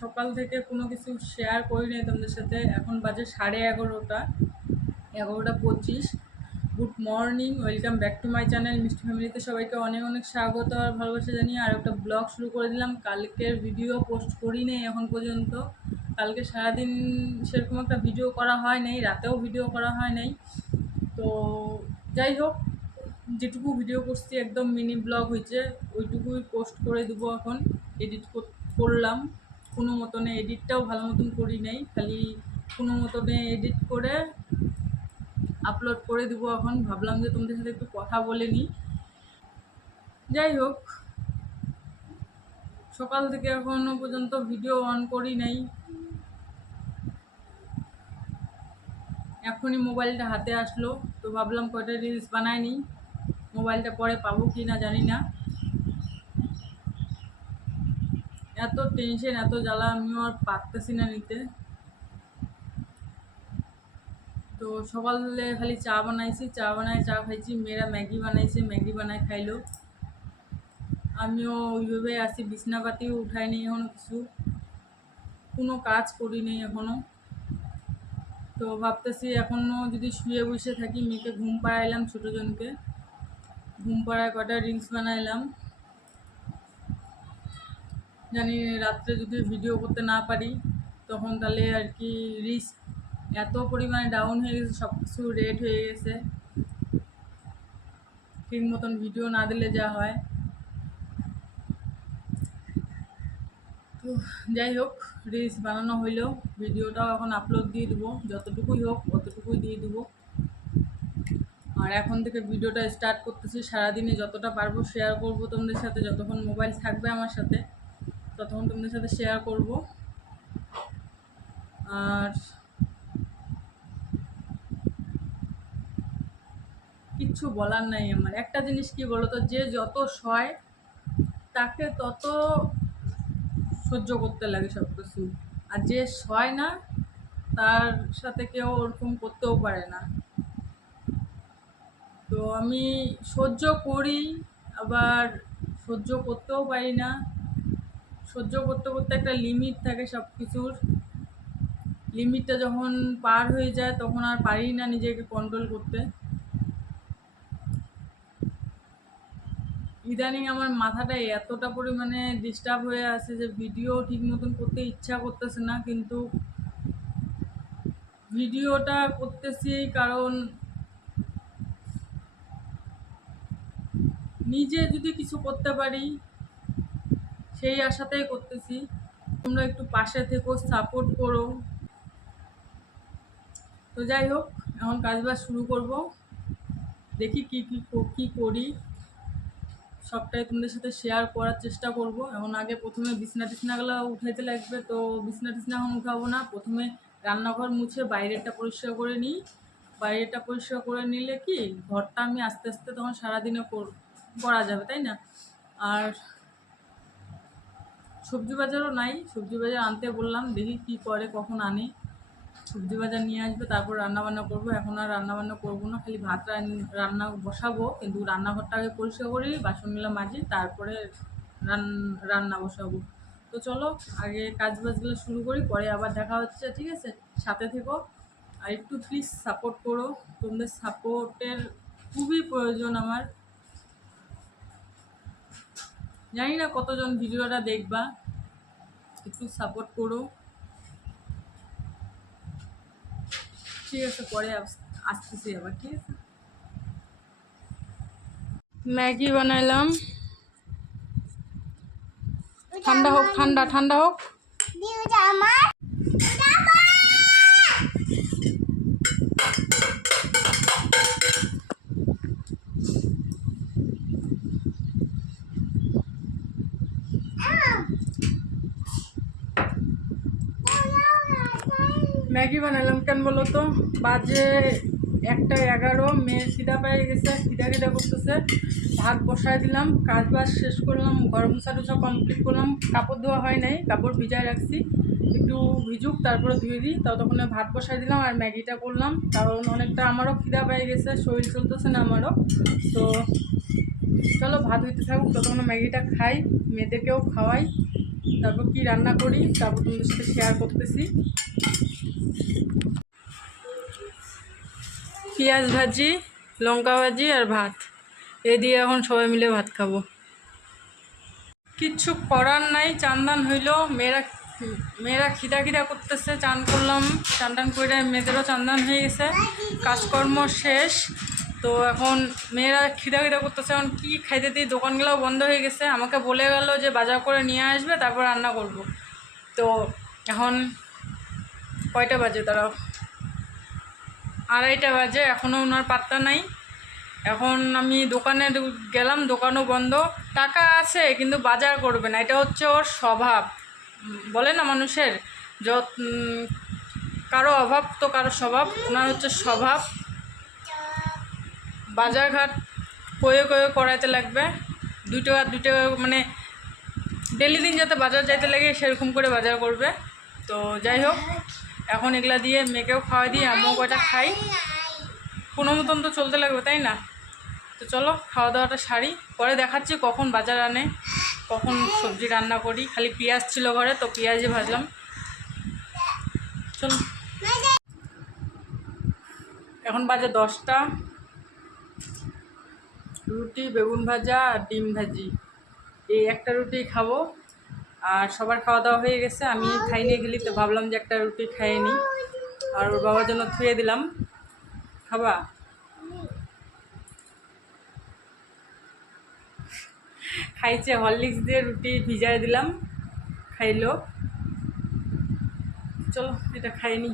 সকাল থেকে কোনো কিছু শেয়ার করি নাই তোমাদের সাথে। এখন বাজে 11:30, 11:25। Good morning, welcome back to my channel মিষ্টি ফ্যামিলিতে সবাইকে অনেক অনেক স্বাগত আর ভালোবাসা জানিয়ে আর একটা ব্লগ শুরু করে দিলাম। কালকের ভিডিও পোস্ট করি নেই এখন পর্যন্ত। কালকে সারাদিন সেরকম একটা ভিডিও করা হয় নাই, রাতেও ভিডিও করা হয় নাই। তো যাই হোক, যেটুকু ভিডিও করছি একদম মিনি ব্লগ হয়েছে, ওইটুকুই পোস্ট করে দেবো। এখন এডিট করলাম কোনো মতনে, এডিটটাও ভালো মতন করি নাই, খালি কোনো মতনে এডিট করে আপলোড করে দেবো। এখন ভাবলাম যে তোমাদের সাথে একটু কথা বলে নিই। যাই হোক, সকাল থেকে এখনো পর্যন্ত ভিডিও অন করি নাই। এখনই মোবাইলটা হাতে আসলো, তো ভাবলাম কয়টা রিলস বানাই নিই। মোবাইলটা পরে পাবো কি না জানি না। এত টেনশন, এত জ্বালা, আমিও আর পারতেছি না নিতে। তো সকালে খালি চা বানাইছি, চা খাইছি। মেয়েরা ম্যাগি বানাইছে, ম্যাগি বানায় খাইলো। আমিও ওইভাবে আছি, বিছনাপাতিও উঠাইনি এখনো, কোনো কাজ করি নেই এখনো। তো ভাবতেছি এখনও যদি শুয়ে বসে থাকি। মেয়েকে ঘুম পাড়াইলাম, ছোটোজনকে ঘুম পাড়ায় কটা রিলস বানাইলাম। জানি রাত্রে যদি ভিডিও করতে না পারি তখন তাহলে আর কি রিস্ক এত পরিমাণে ডাউন হয়ে গেছে, সব কিছু রেড হয়ে গেছে। ঠিক মতন ভিডিও না দিলে যা হয়। তো যাই হোক, রিলস বানানো হইলেও ভিডিওটাও এখন আপলোড দিয়ে দেবো, যতটুকুই হোক অতটুকুই দিয়ে দেবো। আর এখন থেকে ভিডিওটা স্টার্ট করতেছি, সারাদিনে যতটা পারবো শেয়ার করব তোমাদের সাথে। যতক্ষণ মোবাইল থাকবে আমার সাথে ততক্ষণ তোমাদের সাথে শেয়ার করব। আর কিচ্ছু বলার নাই আমার। একটা জিনিস কি বলো তো, যে যত সয় তাকে তত সহ্য করতে লাগে সব কিছু, আর যে সয় না তার সাথে কেউ ওরকম করতেও পারে না। তো আমি সহ্য করি, আবার সহ্য করতেও পারি না। সহ্য করতে করতে একটা লিমিট থাকে সব কিছুর। লিমিটটা যখন পার হয়ে যায় তখন আর পারি না নিজেকে কন্ট্রোল করতে। ইদানিং আমার মাথাটা এতটা পরিমাণে ডিস্টার্ব হয়ে আছে যে ভিডিও ঠিক মতন করতে ইচ্ছা করতেছে না, কিন্তু ভিডিওটা করতেছি কারণ নিজে যদি কিছু করতে পারি সেই আশাতেই করতেছি। তোমরা একটু পাশে থেকো, সাপোর্ট করো। তো যাই হোক, এখন কাজবাজ শুরু করব। দেখি কি করি, সবটাই তোমাদের সাথে শেয়ার করার চেষ্টা করব। এখন আগে প্রথমে বিছনাগুলো উঠাইতে লাগবে, তো বিছনা এখন উঠাবো না। প্রথমে রান্নাঘর মুছে বাইরেটা পরিষ্কার করে নিই। বাইরেটা পরিষ্কার করে নিলে কি ঘরটা আমি আস্তে আস্তে তখন সারাদিনে করা যাবে, তাই না? আর সবজি বাজারও নাই, সবজি বাজার আনতে বললাম, দেখি কি করে, কখন আনে। সবজি বাজার নিয়ে আসবে, তারপর রান্নাবান্না করবো। এখন আর রান্নাবান্না করবো না, খালি ভাত রান্না বসাবো, কিন্তু রান্নাঘরটা আগে পরিষ্কার করি, বাসনগুলো মাজি, তারপরে রান্না বসাবো। তো চলো আগে কাজবাজগুলো শুরু করি, পরে আবার দেখা হচ্ছে, ঠিক আছে? সাথে থেকো আর একটু প্লিজ সাপোর্ট করো। তোমাদের সাপোর্টের খুবই প্রয়োজন আমার। জানি না কতজন ভিডিওটা দেখবা, একটু সাপোর্ট করো, ঠিক আছে? পরে আসতেছি আবার, ঠিক আছে? ম্যাগি বানাইলাম, ঠান্ডা হোক, ঠান্ডা হোক। ম্যাগি বানালাম কেন বলো তো, বাজে 1:11, মেয়ের খিদা পেয়ে গেছে, খিদা করতেছে। ভাত বসায় দিলাম, কাজ বাজ শেষ করলাম, ঘর মোছা টোছা কমপ্লিট করলাম। কাপড় ধোয়া হয় নাই, কাপড় ভিজায় রাখছি, একটু ভিজুক তারপরে ধুয়ে দিই। ততক্ষণে ভাত বসায় দিলাম আর ম্যাগিটা করলাম, কারণ অনেকটা আমারও খিদা পেয়ে গেছে, শরীর চলতেছে না আমারও। তো চলো ভাত হইতে থাকুক, ততক্ষণে ম্যাগিটা খাই, মেয়েদেরকেও খাওয়াই। তারপর কি রান্না করি তারপর তোমাদের সাথে শেয়ার করতেছি। পেঁয়াজ ভাজি, লঙ্কা ভাজি আর ভাত, এই দিয়ে এখন সবাই মিলে ভাত খাবো। কিচ্ছু করার নাই, চান দান হইলো, মেয়েরা খিদা করতেছে, চান করলাম, চান টান করে মেয়েদেরও চান দান হয়ে গেছে, কাজকর্ম শেষ। তো এখন মেয়েরা খিদা করতেছে, এখন কী খাইতে দিই, দোকানগুলোও বন্ধ হয়ে গেছে। আমাকে বলে গেল যে বাজার করে নিয়ে আসবে, তারপর রান্না করব। তো এখন কয়টা বাজে, তারা 2:30 বাজে, এখনও ওনার পাত্তা নাই। এখন আমি দোকানে গেলাম, দোকানও বন্ধ। টাকা আছে কিন্তু বাজার করবে না, এটা হচ্ছে ওর স্বভাব। বলে না মানুষের যত কারো অভাব তো কারো স্বভাব, ওনার হচ্ছে স্বভাব। বাজারঘাট কয়ে করাইতে লাগবে, 2 টাকা মানে ডেলি দিন যাতে বাজার যাইতে লাগে সেরকম করে বাজার করবে। তো যাই হোক, এখন এগুলা দিয়ে মেয়েকেও খাওয়াই দিয়ে আমিও কয়টা খাই, কোনো মতন তো চলতে লাগবে, তাই না? তো চলো খাওয়া দাওয়াটা সারি, পরে দেখাচ্ছি কখন বাজার আনে, কখন সবজি রান্না করি। খালি পেঁয়াজ ছিল ঘরে, তো পেঁয়াজই ভাজলাম। চলো, এখন বাজে 10টা। রুটি, বেগুন ভাজা আর ডিম ভাজি, এই একটা রুটি খাবো। আর সবার খাওয়া দাওয়া হয়ে গেছে, আমি খাই নিয়ে গেলি, তো ভাবলাম যে একটা রুটি খাইয়ে নিই, আর ওর বাবার জন্য ধুয়ে দিলাম। খাবা? খাইছে, হরলিক্স দিয়ে রুটি ভিজাই দিলাম, খাইলো। চলো এটা খাই নি।